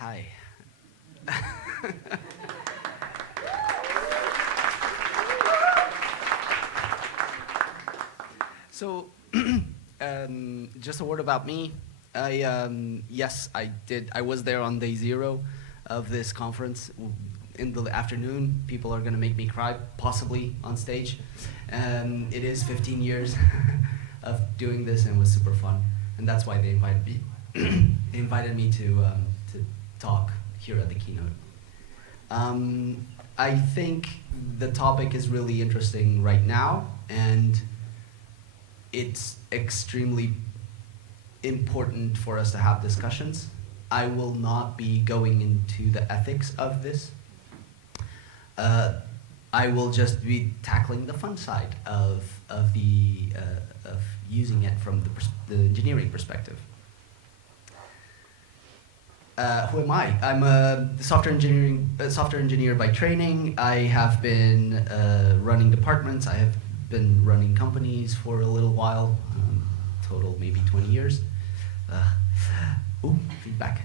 Hi. So, just a word about me. Yes, I did. I was there on day 0 of this conference. In the afternoon, people are going to make me cry, possibly on stage. It is 15 years of doing this, and it was super fun. And that's why they invited me. They invited me to talk here at the keynote. I think the topic is really interesting right now, and it's extremely important for us to have discussions. I will not be going into the ethics of this. I will just be tackling the fun side of using it from the engineering perspective. Who am I? I'm a software engineer by training. I have been running departments. I have been running companies for a little while, total maybe 20 years. Ooh, feedback.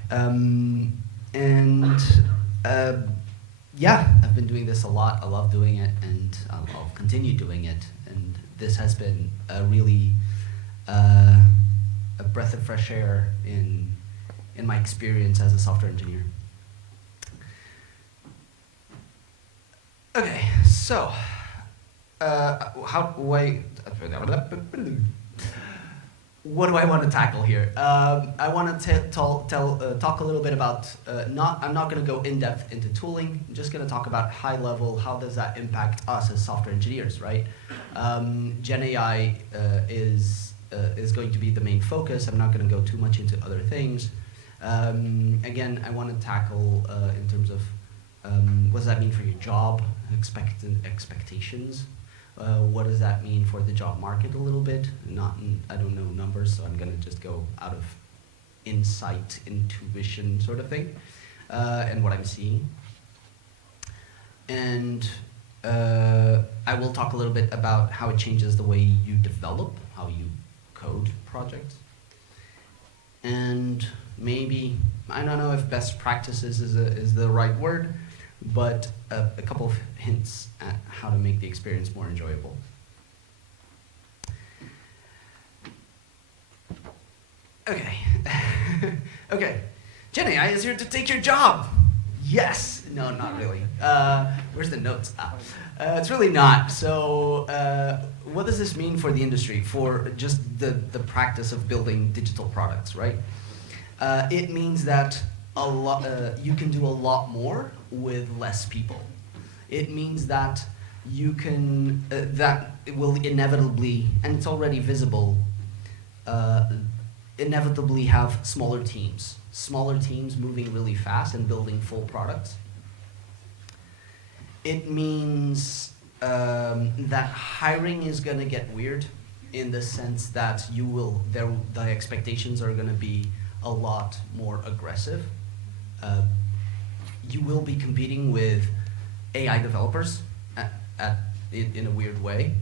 Yeah, I've been doing this a lot. I love doing it, and I'll continue doing it. And this has been a really a breath of fresh air in my experience as a software engineer. Okay, so what do I want to tackle here? I want to talk a little bit about, I'm not going to go in depth into tooling. I'm just going to talk about high level, how does that impact us as software engineers, right? Gen AI is going to be the main focus. I'm not going to go too much into other things. Again, I want to tackle in terms of what does that mean for your job, expectations. What does that mean for the job market a little bit? I don't know numbers, so I'm going to just go out of insight, intuition sort of thing, and what I'm seeing. And I will talk a little bit about how it changes the way you develop, how you code projects. And maybe, I don't know if best practices is the right word, but a couple of hints at how to make the experience more enjoyable. Okay. Okay. Gen AI is here to take your job. Yes. No, not really. Where's the notes? It's really not. So what does this mean for the industry, for just the practice of building digital products, right? It means that you can do a lot more with less people. It means that you can, that it will inevitably, and it's already visible, inevitably have smaller teams moving really fast and building full products. It means that hiring is going to get weird, in the sense that the expectations are going to be a lot more aggressive. You will be competing with AI developers in a weird way,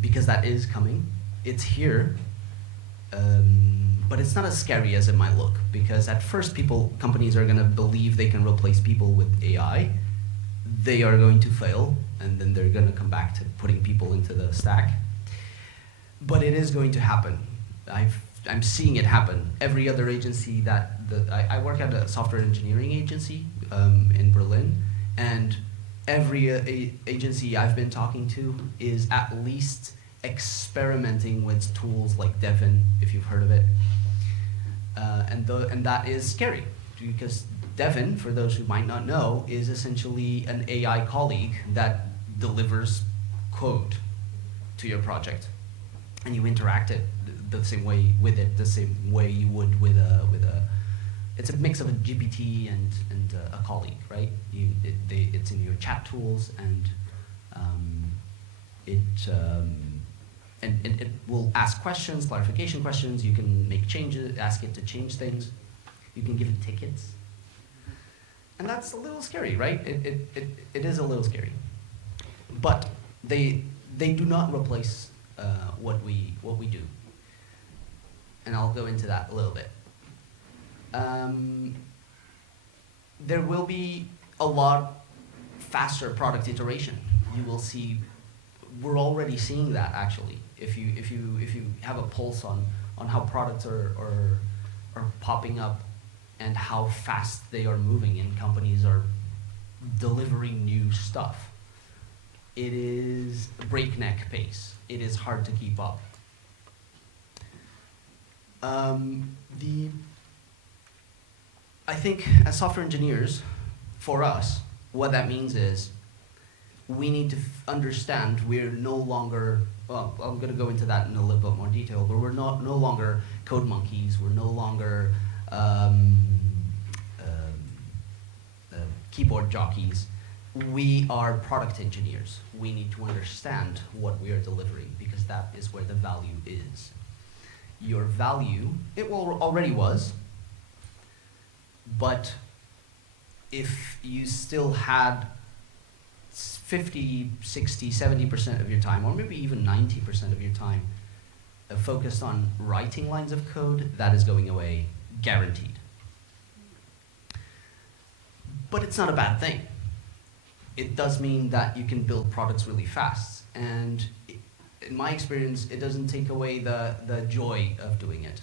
because that is coming. It's here, but it's not as scary as it might look, because at first companies are going to believe they can replace people with AI. They are going to fail, and then they're going to come back to putting people into the stack. But it is going to happen. I'm seeing it happen. Every other agency I work at a software engineering agency in Berlin, and every agency I've been talking to is at least experimenting with tools like Devin, if you've heard of it. And that is scary, because Devin, for those who might not know, is essentially an AI colleague that delivers code to your project, and you interact the same way with it, the same way you would with a. It's a mix of a GPT and a colleague, right? It's in your chat tools, and it will ask questions, clarification questions. You can make changes, ask it to change things. You can give it tickets, and that's a little scary, right? It is a little scary, but they do not replace what we do. And I'll go into that a little bit. there will be a lot faster product iteration. You will see, we're already seeing that actually. If you have a pulse on how products are popping up and how fast they are moving and companies are delivering new stuff, it is breakneck pace. It is hard to keep up. I think as software engineers, for us, what that means is we need to understand we're no longer, well, I'm going to go into that in a little bit more detail, but we're no longer code monkeys, we're no longer keyboard jockeys. We are product engineers. We need to understand what we are delivering because that is where the value is. Your value, it already was, but if you still had 50, 60, 70% of your time, or maybe even 90% of your time focused on writing lines of code, that is going away, guaranteed. But it's not a bad thing. It does mean that you can build products really fast. And in my experience, it doesn't take away the joy of doing it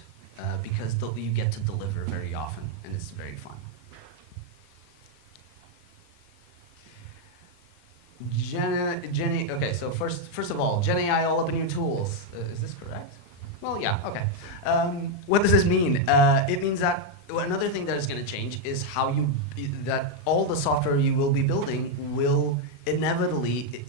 because you get to deliver very often and it's very fun. Okay, so first of all, Gen AI all up in your tools. Is this correct? Well, yeah, okay. What does this mean? It means that another thing that is going to change is how that all the software you will be building will inevitably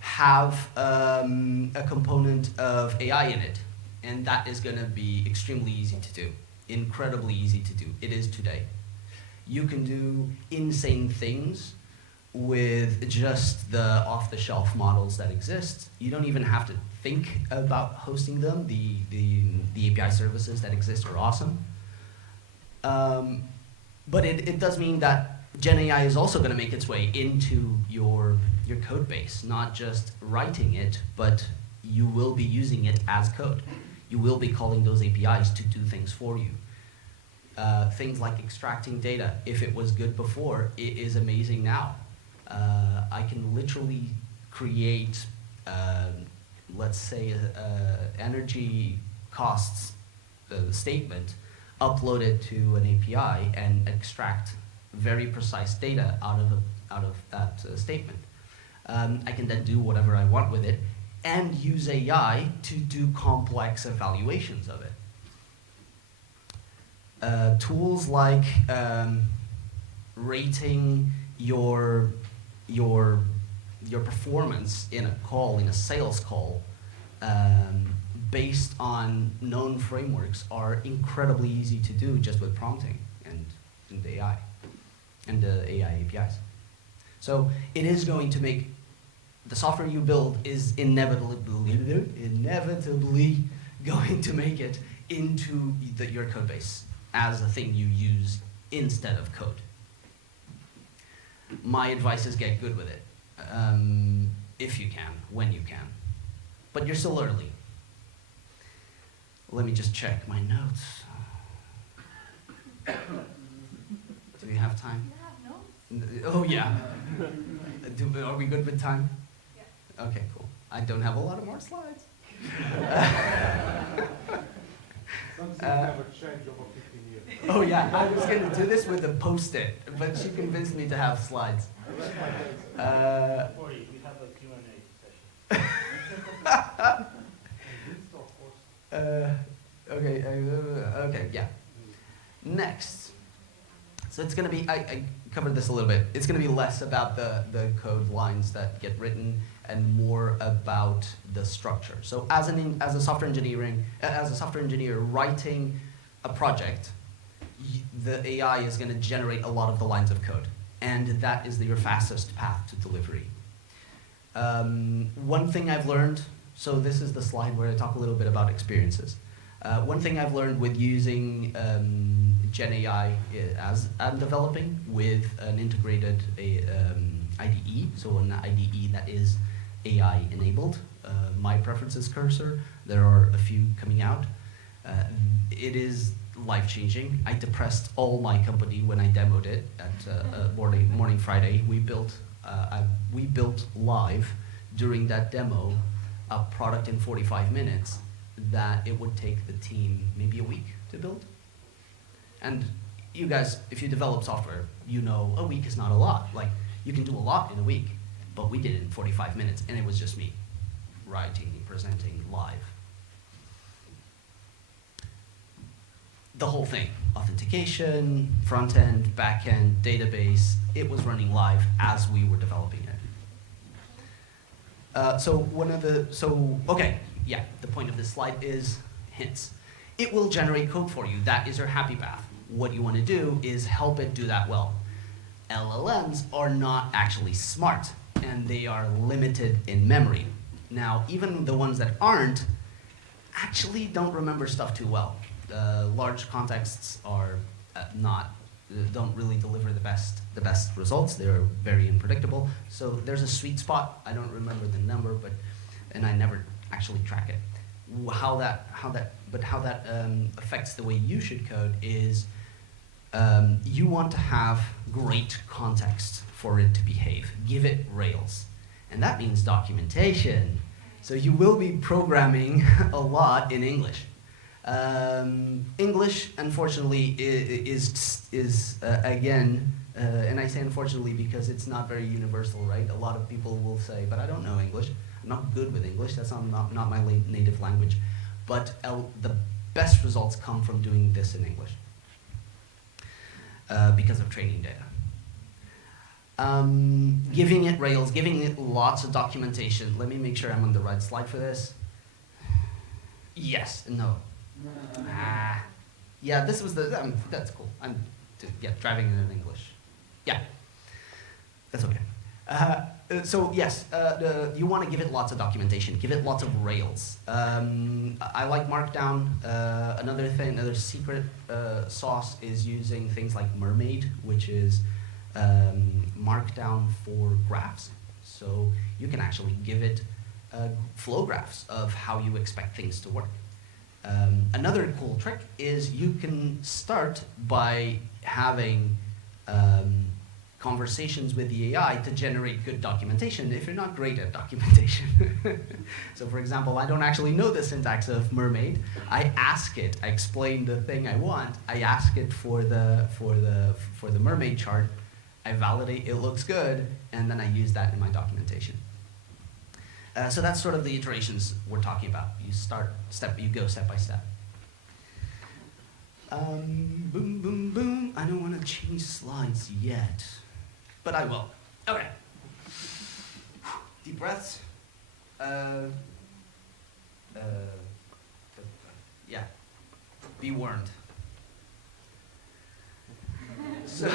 have a component of AI in it. And that is going to be extremely easy to do, incredibly easy to do. It is today. You can do insane things with just the off-the-shelf models that exist. You don't even have to think about hosting them. The API services that exist are awesome. But it does mean that Gen AI is also going to make its way into your code base, not just writing it, but you will be using it as code. You will be calling those APIs to do things for you. Things like extracting data. If it was good before, it is amazing now. I can literally create, let's say, energy costs statement, upload it to an API, and extract very precise data out of that statement. I can then do whatever I want with it, and use AI to do complex evaluations of it. Tools like rating your performance in a call, in a sales call, based on known frameworks are incredibly easy to do just with prompting and the AI and the AI APIs. So it is going to make the software you build is inevitably going to make it into your code base as a thing you use instead of code. My advice is get good with it, if you can, when you can. But you're still early. Let me just check my notes. Do we have time? You have notes? Oh yeah. Are we good with time? Yeah. Okay, cool. I don't have a lot of more slides. Something never changed over 15 years. Oh yeah, I was going to do this with a post-it, but she convinced me to have slides. I left my days. Before you, we have a Q&A session. Okay, yeah. Next. So it's going to be, I covered this a little bit. It's going to be less about the code lines that get written and more about the structure. So as a software engineer writing a project, the AI is going to generate a lot of the lines of code, and that is your fastest path to delivery. One thing I've learned, so this is the slide where I talk a little bit about experiences. One thing I've learned with using Gen AI as I'm developing with an integrated IDE, so an IDE that is AI enabled. My preference is Cursor. There are a few coming out. It is life-changing. I depressed all my company when I demoed it at Morning Friday. We built live during that demo a product in 45 minutes that it would take the team maybe a week to build. And you guys, if you develop software, you know a week is not a lot. Like, you can do a lot in a week, but we did it in 45 minutes, and it was just me writing, presenting live. The whole thing, authentication, front end, back end, database, it was running live as we were developing it. The point of this slide is hints. It will generate code for you. That is your happy path. What you want to do is help it do that well. LLMs are not actually smart, and they are limited in memory. Now, even the ones that aren't actually don't remember stuff too well. Large contexts are don't really deliver the best results. They're very unpredictable. So there's a sweet spot. I don't remember the number, and I never actually track it. How that affects the way you should code is you want to have great context for it to behave. Give it Rails, and that means documentation. So you will be programming a lot in English. English, unfortunately, is again, and I say unfortunately because it's not very universal, right? A lot of people will say, but I don't know English. I'm not good with English. That's not my native language. But the best results come from doing this in English because of training data. Giving it Rails, giving it lots of documentation. Let me make sure I'm on the right slide for this. Yes, no. Yeah, this was that's cool. I'm driving it in English. Yeah, that's okay. So yes, you want to give it lots of documentation. Give it lots of Rails. I like Markdown. Another secret sauce is using things like Mermaid, which is Markdown for graphs. So you can actually give it flow graphs of how you expect things to work. Another cool trick is you can start by having conversations with the AI to generate good documentation if you're not great at documentation. So for example, I don't actually know the syntax of Mermaid. I ask it, I explain the thing I want, I ask it for the Mermaid chart, I validate it looks good, and then I use that in my documentation. So that's sort of the iterations we're talking about. You go step by step. Boom, boom, boom. I don't want to change slides yet, but I will. Okay. Deep breaths. Yeah. Be warned. So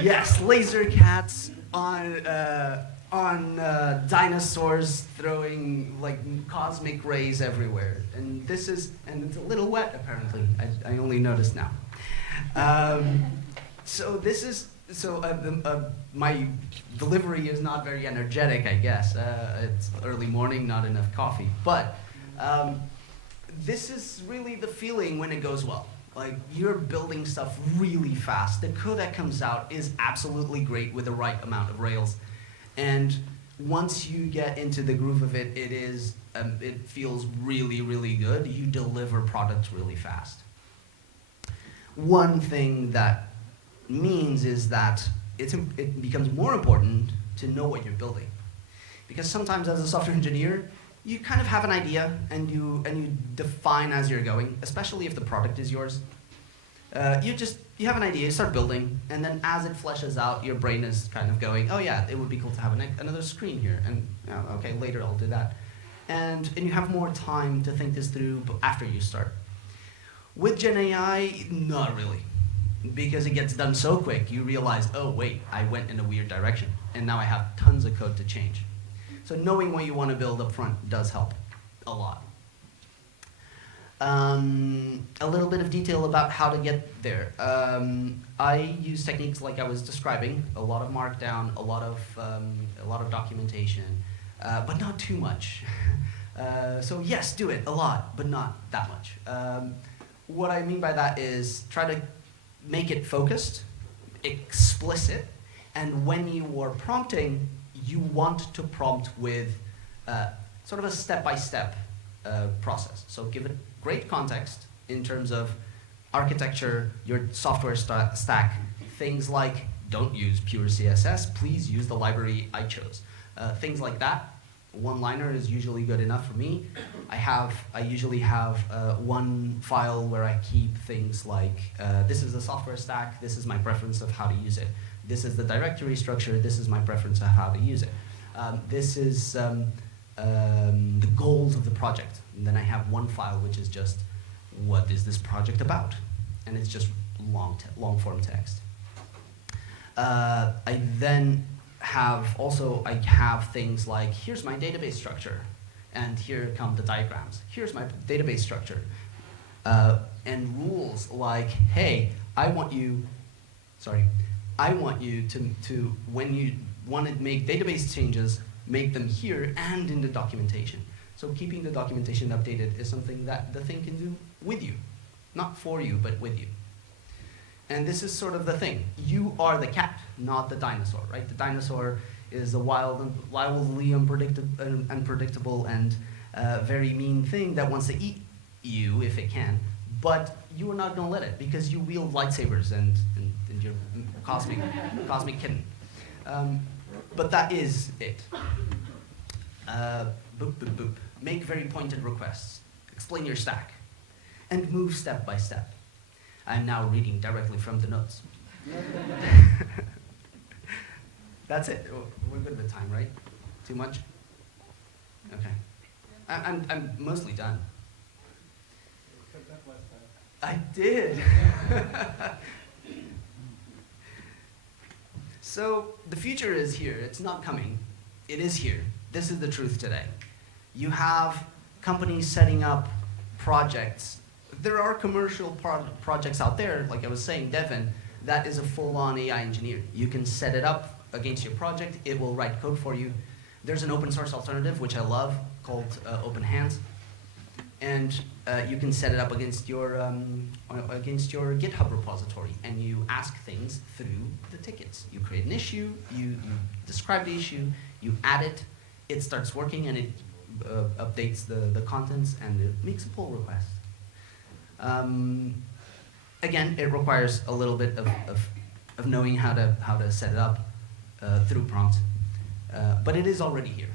yes, laser cats on dinosaurs throwing like cosmic rays everywhere, and it's a little wet apparently. I only noticed now. My delivery is not very energetic, I guess. It's early morning, not enough coffee, but this is really the feeling when it goes well. Like, you're building stuff really fast. The code that comes out is absolutely great with the right amount of Rails. And once you get into the groove of it, it feels really, really good. You deliver products really fast. One thing that means is that it becomes more important to know what you're building. Because sometimes as a software engineer, you kind of have an idea and you define as you're going, especially if the product is yours. You have an idea, you start building, and then as it fleshes out, your brain is kind of going, oh yeah, it would be cool to have another screen here, and okay, later I'll do that. And you have more time to think this through after you start. With Gen AI, not really. Because it gets done so quick, you realize, oh wait, I went in a weird direction, and now I have tons of code to change. So knowing what you want to build up front does help a lot. A little bit of detail about how to get there. I use techniques like I was describing, a lot of Markdown, a lot of documentation, but not too much. So yes, do it a lot, but not that much. What I mean by that is try to make it focused, explicit, and when you are prompting, you want to prompt with sort of a step-by-step process. So give it great context in terms of architecture, your software stack, things like don't use pure CSS, please use the library I chose. Things like that. One-liner is usually good enough for me. I usually have one file where I keep things like, this is the software stack, this is my preference of how to use it. This is the directory structure, this is my preference of how to use it. This is the goals of the project. And then I have one file which is just, what is this project about? And it's just long form text. I then have things like, here's my database structure, and here come the diagrams. Here's my database structure. And rules like, hey, I want you to, when you want to make database changes, make them here and in the documentation. So keeping the documentation updated is something that the thing can do with you. Not for you, but with you. And this is sort of the thing. You are the cat, not the dinosaur, right? The dinosaur is a wildly unpredictable and very mean thing that wants to eat you if it can, but you are not going to let it because you wield lightsabers and you're cosmic kitten. But that is it. Boop, boop, boop. Make very pointed requests. Explain your stack. And move step by step. I'm now reading directly from the notes. That's it. We're good with time, right? Too much? Okay. I'm mostly done. I did. So the future is here. It's not coming. It is here. This is the truth today. You have companies setting up projects. There are commercial projects out there, like I was saying, Devin, that is a full-on AI engineer. You can set it up against your project. It will write code for you. There's an open source alternative, which I love, called Open Hands. And you can set it up against your GitHub repository, and you ask things through the tickets. You create an issue, you describe the issue, you add it, it starts working, and it updates the contents, and it makes a pull request. Again, it requires a little bit of knowing how to set it up through prompt, but it is already here.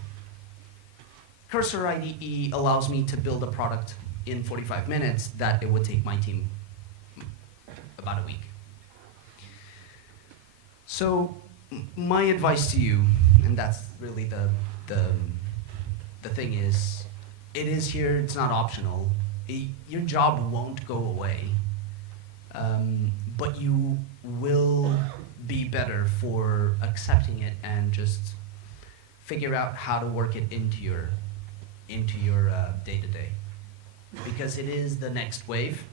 Cursor IDE allows me to build a product in 45 minutes that it would take my team about a week. So my advice to you, and that's really the thing is, it is here, it's not optional. Your job won't go away, but you will be better for accepting it and just figure out how to work it into your day-to-day. Because it is the next wave,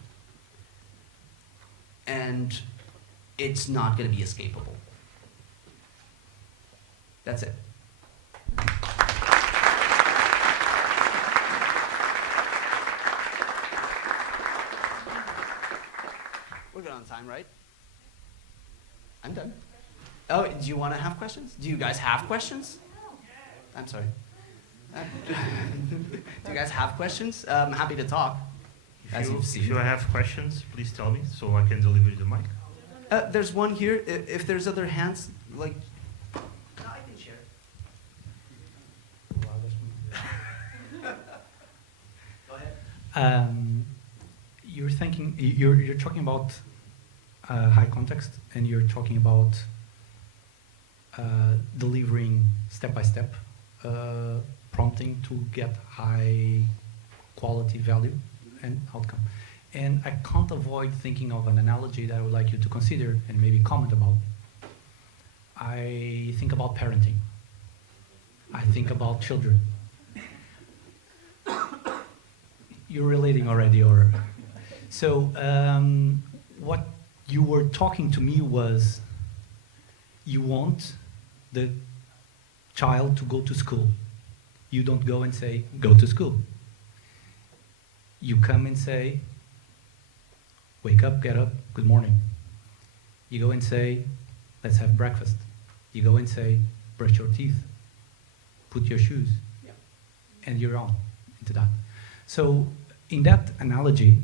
and it's not going to be escapable. That's it. We're good on time, right? I'm done. Oh, do you want to have questions? Do you guys have questions? I'm sorry. Do you guys have questions? I'm happy to talk. If you have questions, please tell me so I can deliver you the mic. There's one here. If there's other hands, like... No, I can share. Go ahead. You're talking about high context, and you're talking about delivering step-by-step prompting to get high quality value and outcome. And I can't avoid thinking of an analogy that I would like you to consider and maybe comment about. I think about parenting. I think about children. You're relating already, or... So what you were talking to me was you want the child to go to school. You don't go and say, go to school. You come and say, wake up, get up, good morning. You go and say, let's have breakfast. You go and say, brush your teeth, put your shoes, and you're on into that. So in that analogy,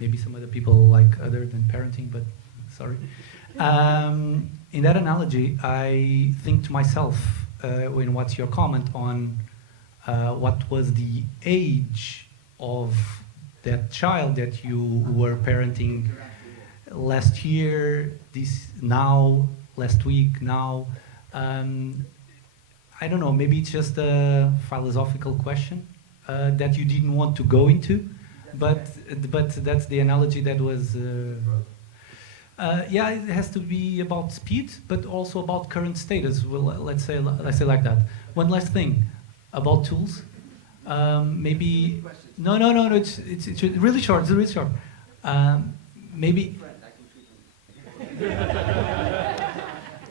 maybe some other people like other than parenting, but sorry. In that analogy, I think to myself, when what's your comment on what was the age of that child that you were parenting last year, last week, now? I don't know, maybe it's just a philosophical question that you didn't want to go into, but that's the analogy that was... yeah, it has to be about speed, but also about current status. Well, let's say like that. One last thing about tools. Maybe no. It's really short. It's really short. Maybe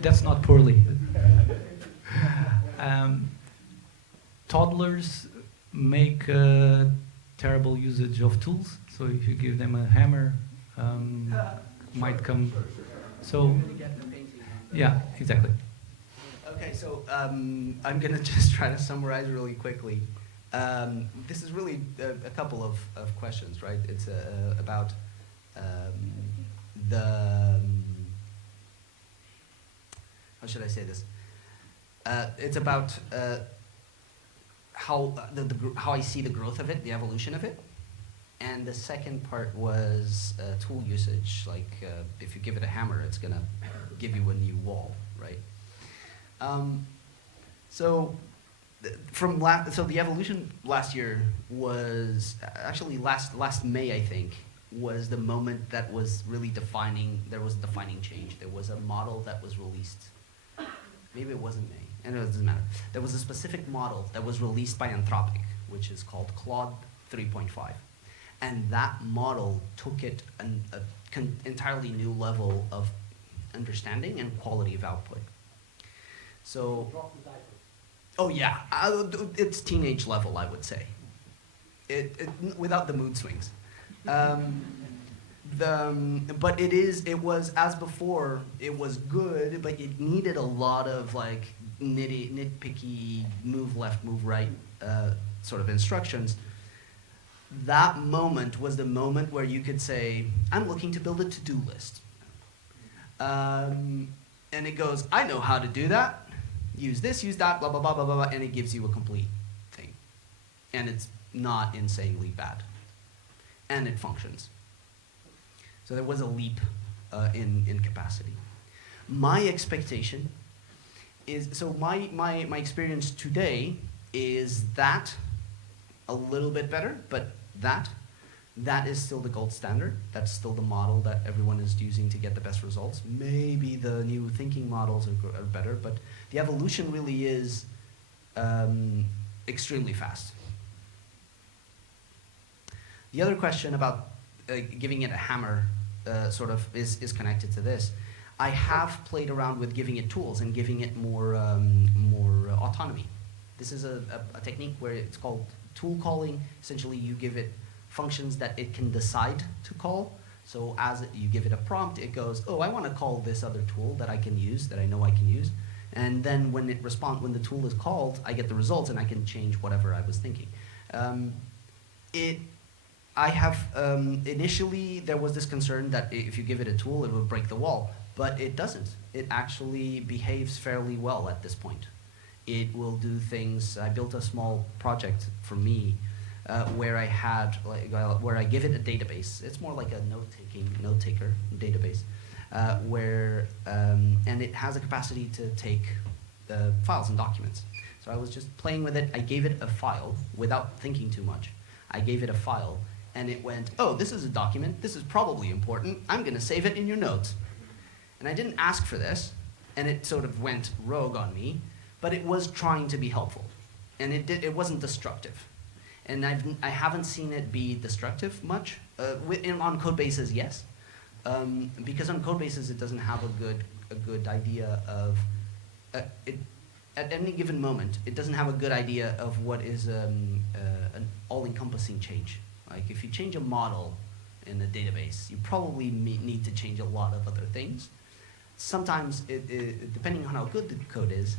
that's not poorly. Toddlers make terrible usage of tools. So if you give them a hammer, might come. So yeah, exactly. Okay, so I'm gonna just try to summarize really quickly. This is really a couple of questions, right? It's about how should I say this? It's about how I see the growth of it, the evolution of it. And the second part was tool usage. Like if you give it a hammer, it's gonna give you a new wall, right? So the evolution last year was actually last May, I think, was the moment that was really defining. There was a defining change. There was a model that was released. Maybe it wasn't May, and it doesn't matter. There was a specific model that was released by Anthropic, which is called Claude 3.5. And that model took it an entirely new level of understanding and quality of output. So, oh yeah, it's teenage level, I would say. Without the mood swings. But it was, as before, it was good, but it needed a lot of like nitpicky, move left, move right sort of instructions. That moment was the moment where you could say, I'm looking to build a to-do list. And it goes, I know how to do that. Use this, use that, blah, blah, blah, blah, blah, and it gives you a complete thing. And it's not insanely bad. And it functions. So there was a leap in capacity. My expectation is, so my experience today is that a little bit better, but that is still the gold standard. That's still the model that everyone is using to get the best results. Maybe the new thinking models are better, but the evolution really is extremely fast. The other question about giving it a hammer sort of is connected to this. I have played around with giving it tools and giving it more autonomy. This is a technique where it's called tool calling. Essentially, you give it functions that it can decide to call. So as you give it a prompt, it goes, oh, I want to call this other tool that I can use, that I know I can use. And then when the tool is called, I get the results and I can change whatever I was thinking. Initially there was this concern that if you give it a tool, it would break the wall, but it doesn't. It actually behaves fairly well at this point. It will do things. I built a small project for me where I give it a database. It's more like a note-taker database, and it has a capacity to take files and documents. So I was just playing with it. I gave it a file without thinking too much. I gave it a file, and it went, oh, this is a document. This is probably important. I'm going to save it in your notes. And I didn't ask for this, and it sort of went rogue on me, but it was trying to be helpful, and it wasn't destructive. And I haven't seen it be destructive much. On code bases, yes, because on code bases it doesn't have a good idea of at any given moment, it doesn't have a good idea of what is an all-encompassing change. Like if you change a model in a database, you probably need to change a lot of other things. Sometimes, depending on how good the code is,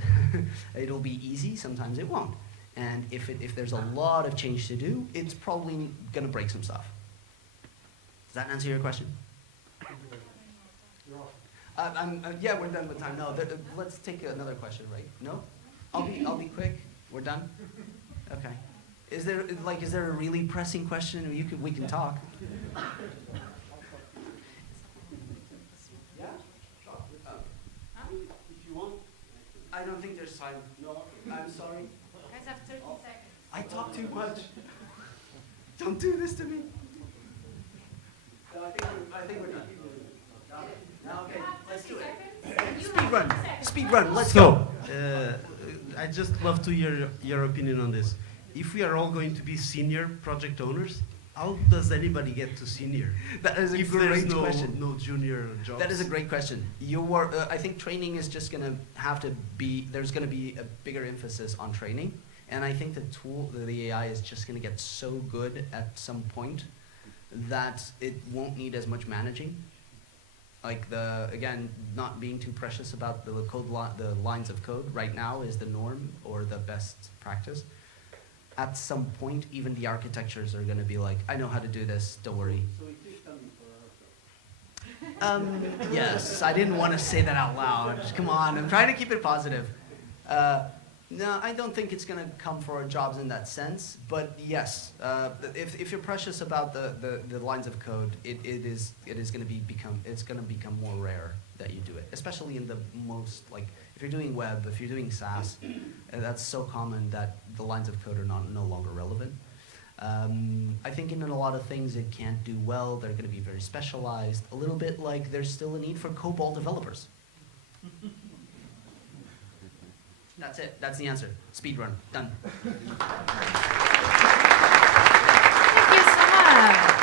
it'll be easy, sometimes it won't. And if there's a lot of change to do, it's probably going to break some stuff. Does that answer your question? Yeah, we're done with time. No, let's take another question, right? No? I'll be quick. We're done? Okay. Is there a really pressing question? We can talk. Yeah? If you want. I don't think there's time. No. I'm sorry. You guys have 30 seconds. I talk too much. Don't do this to me. No, I think we're done. Okay, let's do it. Speed run, let's go. I just love to hear your opinion on this. If we are all going to be senior project owners, how does anybody get to senior? That is a if great there's question. no junior jobs? That is a great question. I think training is just going to have to be, there's going to be a bigger emphasis on training. And I think the AI is just going to get so good at some point that it won't need as much managing. Like again, not being too precious about the lines of code right now is the norm or the best practice. At some point, even the architectures are going to be like, I know how to do this, don't worry. So it is coming for our job. Yes, I didn't want to say that out loud. Come on, I'm trying to keep it positive. No, I don't think it's going to come for our jobs in that sense. But yes, if you're precious about the lines of code, it is going to become more rare that you do it. Especially in the most, like, if you're doing web, if you're doing SaaS, that's so common that the lines of code are no longer relevant. I think in a lot of things it can't do well. They're going to be very specialized. A little bit like there's still a need for COBOL developers. That's it. That's the answer. Speed run. Done. Thank you so much.